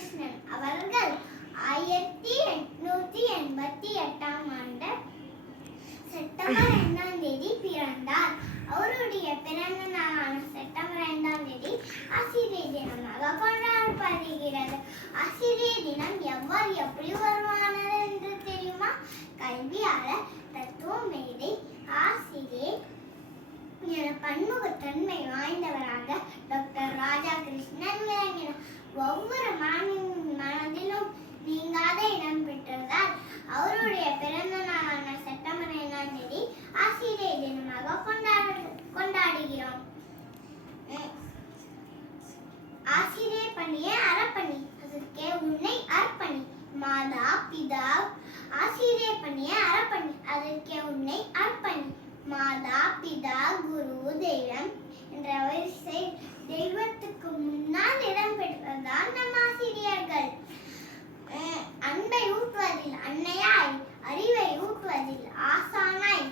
கிருஷ்ணன் அவர்கள் 1888ஆம் ஆண்டு செப்டம்பர் 2ஆம் தேதி பிறந்தார். அவருடைய பிறந்த நாளான செப்டம்பர் 5ஆம் தேதி ஆசிரியர் தினமாக கொண்டாடப்படுகிறது. ஆசிரியர் தினம் எவ்வாறு எப்படி உருவானது என்று தெரியுமா? கல்வியாளர், தத்துவ மேதை, ஆசிரியர் என பன்முகத்தன்மை வாய்ந்தவராக டாக்டர் ராஜா கிருஷ்ணன் விளங்கினார். ஒவ்வொரு மனதிலும் நீங்காத இடம் பெற்றதால் அவருடைய பிறந்த நாளான செப்டம்பர் 5ஆம் தேதி ஆசிரியர் தினமாக கொண்டாடுகிறோம். ஆசிரியர் பணியே அறப்பணி, அதற்கே உன்னை அர்ப்பணி. மாதா பிதா ஆசிரியர் பணியே அறப்பணி, அதற்கே உன்னை அர்ப்பணி. மாதா பிதா குரு தெய்வம் என்ற வரிசை தெய்வத்துக்கு முன்னால் இடம் பெற்றதால் நம் ஆசிரியர்கள். அன்பை ஊட்டுவதில் அன்னையாய், அறிவை ஊட்டுவதில் ஆசானாய்,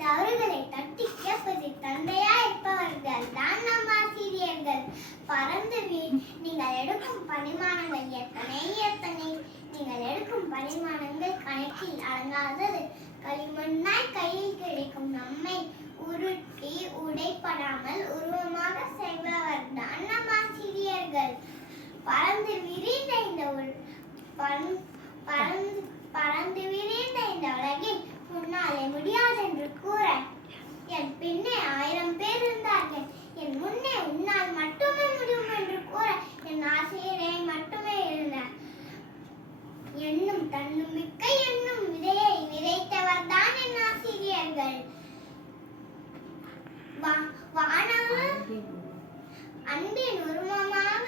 தவறுகளை தட்டி கேட்பதில் தந்தையாய் இருப்பவர்கள் தான் நம் ஆசிரியர்கள். பறந்து நீங்கள் எடுக்கும் பரிமாணங்கள் எத்தனை நீங்கள் எடுக்கும் பரிமாணங்கள் கணக்கில் அடங்காதது. களிமண்ணாய் கையில் கிடைக்கும் நம்மை உருட்டி உடைப்படாமல் உருவமாக செய்பவர் தான் நம் ஆசிரியர்கள். பறந்து விரிந்த இந்த உலகில் முன்னாலே முடியாதென்று கூற என் பின்னே 1000 பேர் இருந்தார்கள். என் முன்னே உன்னால் மட்டுமே முடியும் என்று கூற என் ஆசிரியரை மட்டுமே இருந்தார். என்னும் தன்னம்பிக்கை என்னும் விதையை விதைத்தவர் தான் என் ஆசிரியர்கள். அன்பின் உருவமாக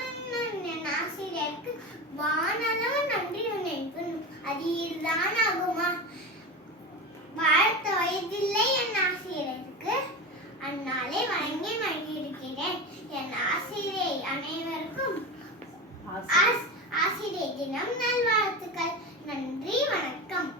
என் ஆசிரியருக்கு வானளவு நன்றி நினைக்கணும். அது இதுதான் ஆகுமா? வாழ்த்த வயதில்லை என் ஆசிரியருக்கு, அந்நாளை வணங்கி மகிழ்கிறேன். என் ஆசிரியர் அனைவருக்கும் ஆசிரியர் தினம் நல்வாழ்த்துக்கள். நன்றி, வணக்கம்.